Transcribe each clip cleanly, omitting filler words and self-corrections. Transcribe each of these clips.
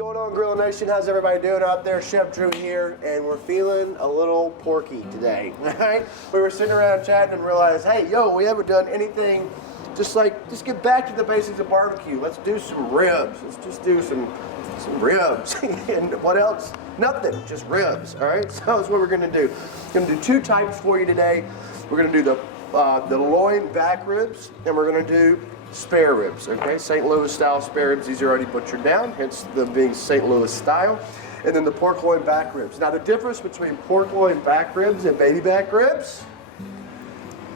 going on, Grilla Nation? How's everybody doing out there? Chef Drew here, and we're feeling a little porky today, right? We were sitting around chatting and realized, hey, yo, we haven't done anything, just get back to the basics of barbecue. Let's do some ribs. Let's just do some ribs. And what else? Nothing, just ribs, all right? So that's what we're gonna do. We're gonna do two types for you today. We're gonna do the loin back ribs, and we're gonna do spare ribs, okay? St. Louis style spare ribs. These are already butchered down, hence them being St. Louis style. And then the pork loin back ribs. Now the difference between pork loin back ribs and baby back ribs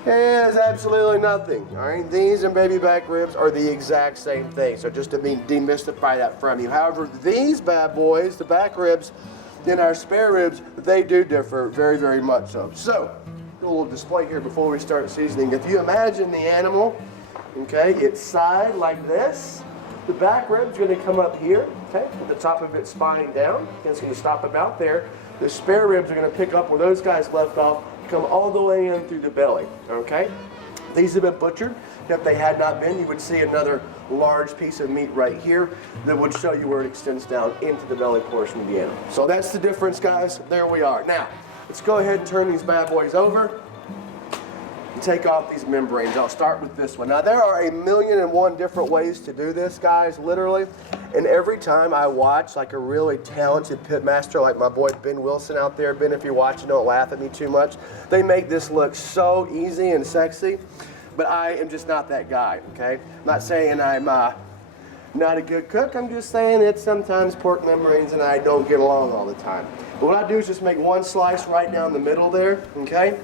is absolutely nothing, all right? These and baby back ribs are the exact same thing, so just to demystify that from you. However, these bad boys, the back ribs and our spare ribs, they do differ very, very much so. So, a little display here before we start seasoning. If you imagine the animal, okay, it's side like this. The back rib's gonna come up here, okay, with the top of it spining down. It's gonna stop about there. The spare ribs are gonna pick up where those guys left off, come all the way in through the belly, okay? These have been butchered. If they had not been, you would see another large piece of meat right here that would show you where it extends down into the belly portion of the animal. So that's the difference, guys. There we are. Now, let's go ahead and turn these bad boys over. Take off these membranes. I'll start with this one. Now there are 1,000,001 different ways to do this, guys, literally. And every time I watch like a really talented pit master like my boy Ben Wilson out there, Ben, if you're watching, don't laugh at me too much. They make this look so easy and sexy, but I am just not that guy, okay? I'm not saying I'm not a good cook. I'm just saying that sometimes pork membranes and I don't get along all the time. But what I do is just make one slice right down the middle there, okay?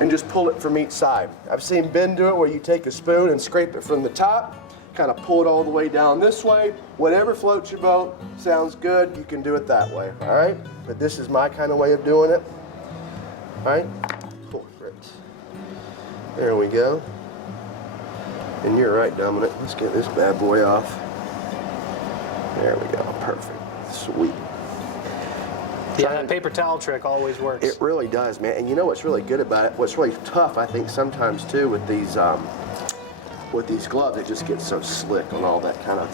And just pull it from each side. I've seen Ben do it where you take a spoon and scrape it from the top, kind of pull it all the way down this way. Whatever floats your boat, sounds good, you can do it that way, all right? But this is my kind of way of doing it, all right? Pull it. There we go. And you're right, Dominic. Let's get this bad boy off. There we go, perfect, sweet. Yeah, that paper towel trick always works. It really does, man. And you know what's really good about it? What's really tough, I think, sometimes too, with these gloves, it just gets so slick on all that kind of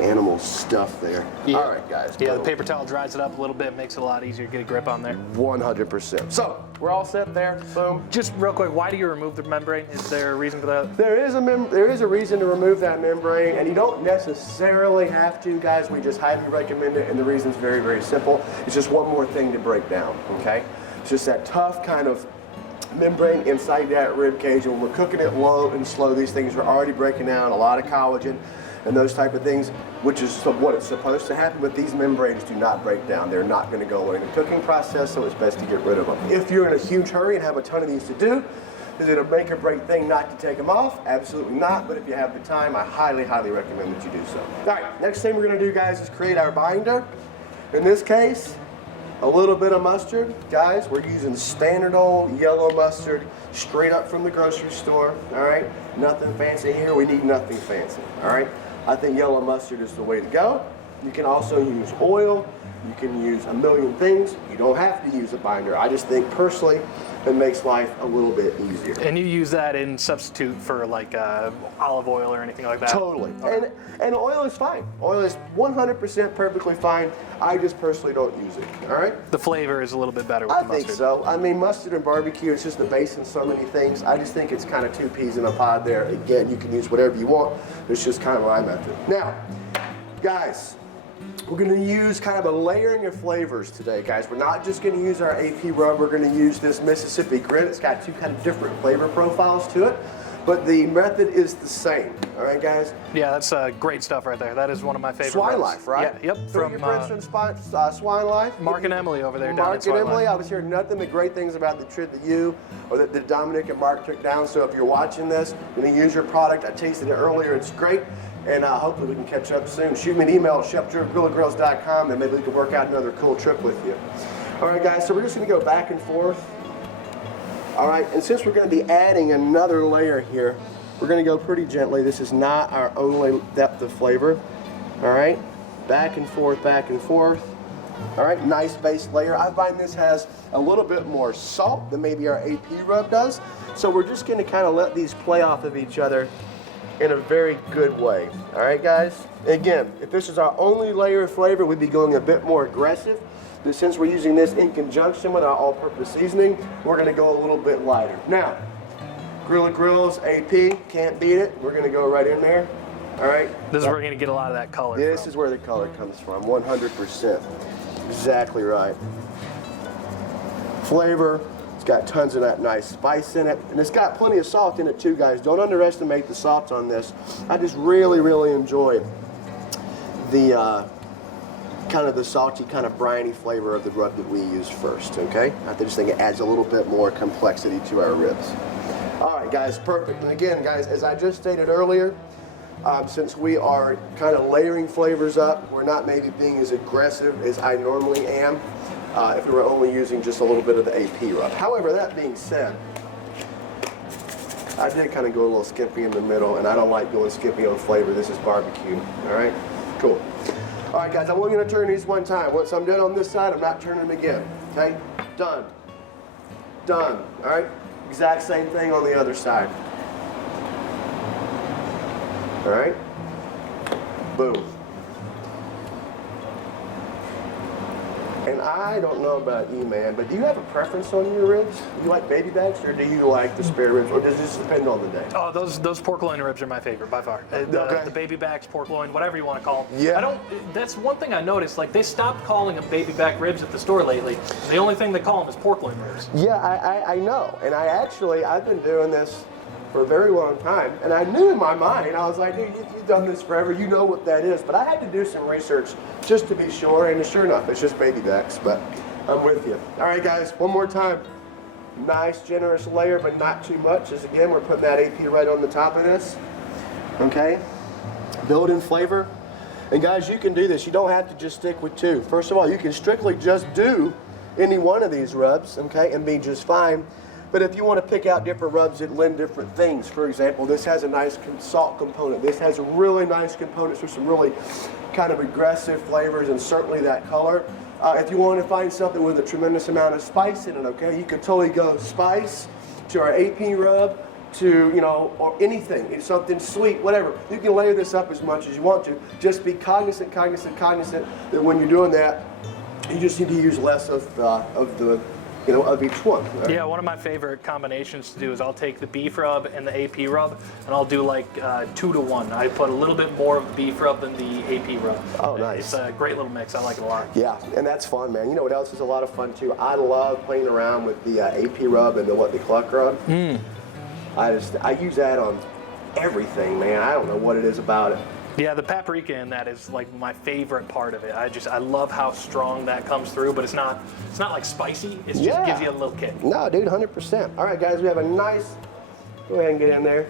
animal stuff there. Yeah. All right, guys. Yeah, boom. the paper towel dries it up a little bit, makes it a lot easier to get a grip on there. 100%. So we're all set there. Boom. Just real quick, why do you remove the membrane? Is there a reason for that? There is a reason to remove that membrane, and you don't necessarily have to, guys. We just highly recommend it, and the reason's very, very simple. It's just one more thing to break down, okay? It's just that tough kind of membrane inside that rib cage, and when we're cooking it low and slow, these things are already breaking down, a lot of collagen and those type of things, which is what it's supposed to happen, but these membranes do not break down. They're not going to go away in the cooking process, so it's best to get rid of them. If you're in a huge hurry and have a ton of these to do, is it a make or break thing not to take them off? Absolutely not, but if you have the time, I highly, highly recommend that you do so. All right, next thing we're going to do, guys, is create our binder. In this case, a little bit of mustard. Guys, we're using standard old yellow mustard straight up from the grocery store, all right? Nothing fancy here. We need nothing fancy, all right? I think yellow mustard is the way to go. You can also use oil. You can use a million things. You don't have to use a binder. I just think personally it makes life a little bit easier. And you use that in substitute for like olive oil or anything like that? Totally. Okay. And oil is fine. Oil is 100% perfectly fine. I just personally don't use it, all right? The flavor is a little bit better with the mustard. I think so. I mean, mustard and barbecue, it's just the base in so many things. I just think it's kind of two peas in a pod there. Again, you can use whatever you want. It's just kind of my method. Now, guys, we're going to use kind of a layering of flavors today, guys. We're not just going to use our AP rub. We're going to use this Mississippi grit. It's got two kind of different flavor profiles to it, but the method is the same. All right, guys? Yeah, that's great stuff right there. That is one of my favorite Swine rubs. Life, right? Yeah, yep. From Swine Life. Mark and Emily over there down Mark at Swine and Emily, Life. I was hearing nothing but great things about the trip that you or that Dominic and Mark took down. So if you're watching this, you're going to use your product. I tasted it earlier. It's great. And hopefully we can catch up soon. Shoot me an email at chefdrew@grillagrills.com and maybe we can work out another cool trip with you. All right, guys, so we're just going to go back and forth. All right, and since we're going to be adding another layer here, we're going to go pretty gently. This is not our only depth of flavor. All right, back and forth, back and forth. All right, nice base layer. I find this has a little bit more salt than maybe our AP rub does. So we're just going to kind of let these play off of each other in a very good way. All right, guys? Again, if this is our only layer of flavor, we'd be going a bit more aggressive. But since we're using this in conjunction with our all-purpose seasoning, we're gonna go a little bit lighter. Now, Grilla Grills AP, can't beat it. We're gonna go right in there. All right? This is where we're gonna get a lot of that color This from. is where the color comes from, 100%. Exactly right. Flavor, it's got tons of that nice spice in it, and it's got plenty of salt in it too, guys. Don't underestimate the salt on this. I just really, really enjoy the kind of the salty, kind of briny flavor of the rub that we use first, okay? I just think it adds a little bit more complexity to our ribs. All right, guys, perfect. And again, guys, as I just stated earlier, since we are kind of layering flavors up, we're not maybe being as aggressive as I normally am if we were only using just a little bit of the AP rub. However, that being said, I did kind of go a little skimpy in the middle, and I don't like going skimpy on flavor. This is barbecue, all right? Cool. All right, guys, I'm only gonna turn these one time. Once I'm done on this side, I'm not turning them again, okay? Done. Done, all right? Exact same thing on the other side. All right? Boom. And I don't know about you, man, but do you have a preference on your ribs? Do you like baby backs, or do you like the spare ribs, or does this depend on the day? Oh, those pork loin ribs are my favorite by far. The baby backs, pork loin, whatever you want to call them. Yeah. That's one thing I noticed. Like, they stopped calling them baby back ribs at the store lately. The only thing they call them is pork loin ribs. Yeah, I know. And I've been doing this for a very long time, and I knew in my mind, I was like, dude, you've done this forever, you know what that is. But I had to do some research just to be sure, and sure enough, it's just baby backs, but I'm with you. All right, guys, one more time. Nice, generous layer, but not too much. As again, we're putting that AP right on the top of this, okay? Build in flavor. And guys, you can do this. You don't have to just stick with two. First of all, you can strictly just do any one of these rubs, okay, and be just fine. But if you want to pick out different rubs that lend different things, for example, this has a nice salt component. This has a really nice components for some really kind of aggressive flavors and certainly that color. If you want to find something with a tremendous amount of spice in it, okay, you could totally go spice to our AP rub to, you know, or anything. It's something sweet, whatever. You can layer this up as much as you want to. Just be cognizant that when you're doing that, you just need to use less of each one. Right? Yeah, one of my favorite combinations to do is I'll take the beef rub and the AP rub, and I'll do like 2 to 1. I put a little bit more of the beef rub than the AP rub. Oh, nice. It's a great little mix. I like it a lot. Yeah, and that's fun, man. You know what else is a lot of fun too? I love playing around with the AP rub and the cluck rub. I use that on everything, man. I don't know what it is about it. Yeah, the paprika in that is like my favorite part of it. I love how strong that comes through, but it's not like spicy. It just gives you a little kick. No, dude, 100%. All right, guys, we have a nice, go ahead and get in there.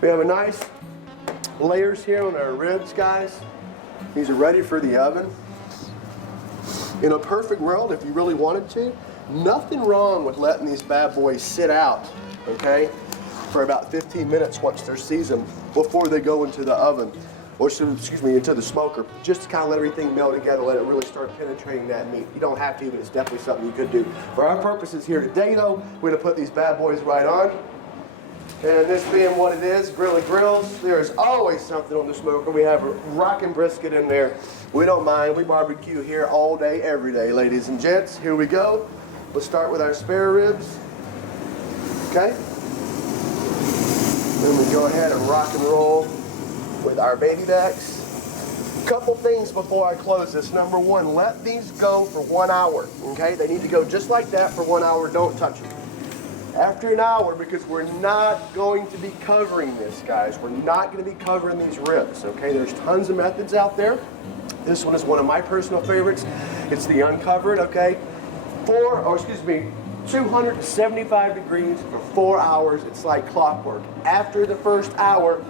We have a nice layers here on our ribs, guys. These are ready for the oven. In a perfect world, if you really wanted to, nothing wrong with letting these bad boys sit out, okay, for about 15 minutes once they're seasoned before they go into the oven. Or excuse me, into the smoker, just to kind of let everything meld together, let it really start penetrating that meat. You don't have to, but it's definitely something you could do. For our purposes here today, though, we're gonna put these bad boys right on. And this being what it is, Grilla Grills, there's always something on the smoker. We have a rockin' brisket in there. We don't mind, we barbecue here all day, every day, ladies and gents. Here we go. We'll start with our spare ribs, okay? Then we go ahead and rock and roll with our baby backs. Couple things before I close this. Number one, let these go for 1 hour, okay? They need to go just like that for 1 hour, don't touch them. After an hour, because we're not going to be covering this, guys. We're not gonna be covering these ribs, okay? There's tons of methods out there. This one is one of my personal favorites. It's the uncovered, okay? 275 degrees for 4 hours. It's like clockwork. After the first hour,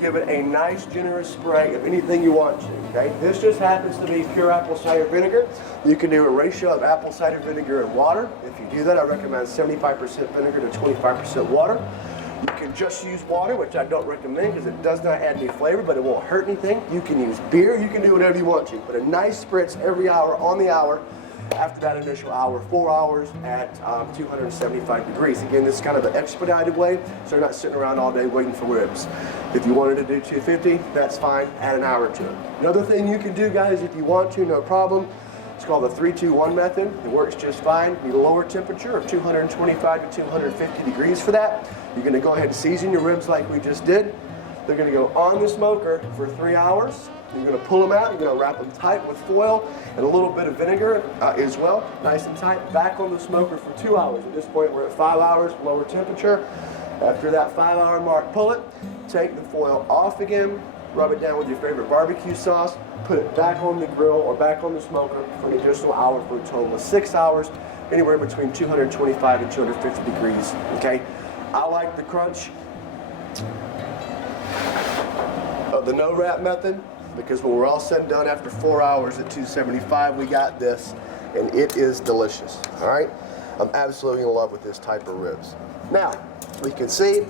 give it a nice generous spray of anything you want to, okay? This just happens to be pure apple cider vinegar. You can do a ratio of apple cider vinegar and water. If you do that, I recommend 75% vinegar to 25% water. You can just use water, which I don't recommend because it does not add any flavor, but it won't hurt anything. You can use beer, you can do whatever you want to, but a nice spritz every hour on the hour after that initial hour, 4 hours at 275 degrees. Again, this is kind of an expedited way, so you're not sitting around all day waiting for ribs. If you wanted to do 250, that's fine, add an hour to it. Another thing you can do, guys, if you want to, no problem. It's called the 3-2-1 method. It works just fine. You need a lower temperature of 225 to 250 degrees for that. You're gonna go ahead and season your ribs like we just did. They're gonna go on the smoker for 3 hours. You're gonna pull them out, you're gonna wrap them tight with foil and a little bit of vinegar as well, nice and tight. Back on the smoker for 2 hours. At this point, we're at 5 hours, lower temperature. After that 5 hour mark, pull it, take the foil off again, rub it down with your favorite barbecue sauce, put it back on the grill or back on the smoker for an additional hour for a total of 6 hours, anywhere between 225 and 250 degrees, okay? I like the crunch of the no wrap method because when we're all said and done after 4 hours at 275, we got this and it is delicious, all right? I'm absolutely in love with this type of ribs. Now, we can see,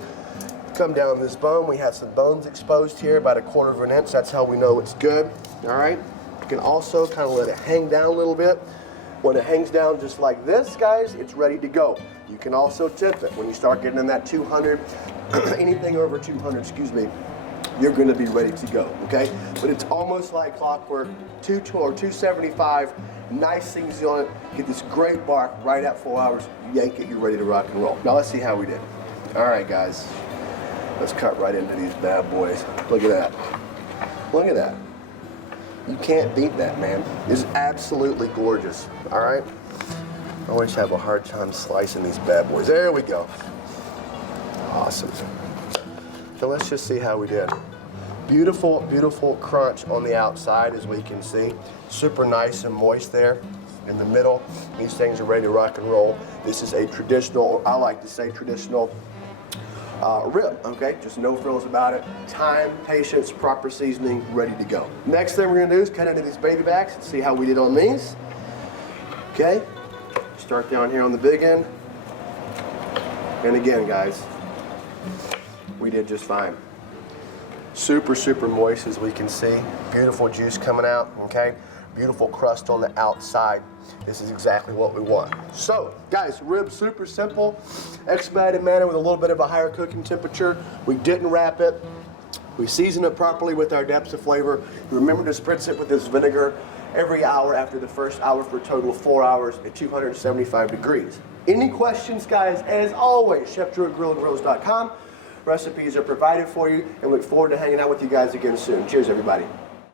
come down this bone, we have some bones exposed here, about 1/4 of an inch. That's how we know it's good, all right? You can also kind of let it hang down a little bit. When it hangs down just like this, guys, it's ready to go. You can also tip it. When you start getting in that 200, anything over 200, excuse me, you're gonna be ready to go, okay? But it's almost like clockwork, 275, nice things on it, get this great bark right at 4 hours, yank it, you're ready to rock and roll. Now let's see how we did. All right, guys. Let's cut right into these bad boys. Look at that. Look at that. You can't beat that, man. It's absolutely gorgeous, all right? I always have a hard time slicing these bad boys. There we go. Awesome. So let's just see how we did. Beautiful, beautiful crunch on the outside, as we can see. Super nice and moist there in the middle. These things are ready to rock and roll. This is a traditional, or I like to say traditional, rib, okay? Just no frills about it. Time, patience, proper seasoning, ready to go. Next thing we're gonna do is cut into these baby backs and see how we did on these. Okay, start down here on the big end. And again, guys, we did just fine. Super, super moist, as we can see. Beautiful juice coming out, okay? Beautiful crust on the outside. This is exactly what we want. So, guys, ribs super simple, expedited manner with a little bit of a higher cooking temperature. We didn't wrap it. We seasoned it properly with our depths of flavor. Remember to spritz it with this vinegar every hour after the first hour for a total of 4 hours at 275 degrees. Any questions, guys? As always, Chef Drew at GrillaandGrills.com. Recipes are provided for you, and look forward to hanging out with you guys again soon. Cheers, everybody.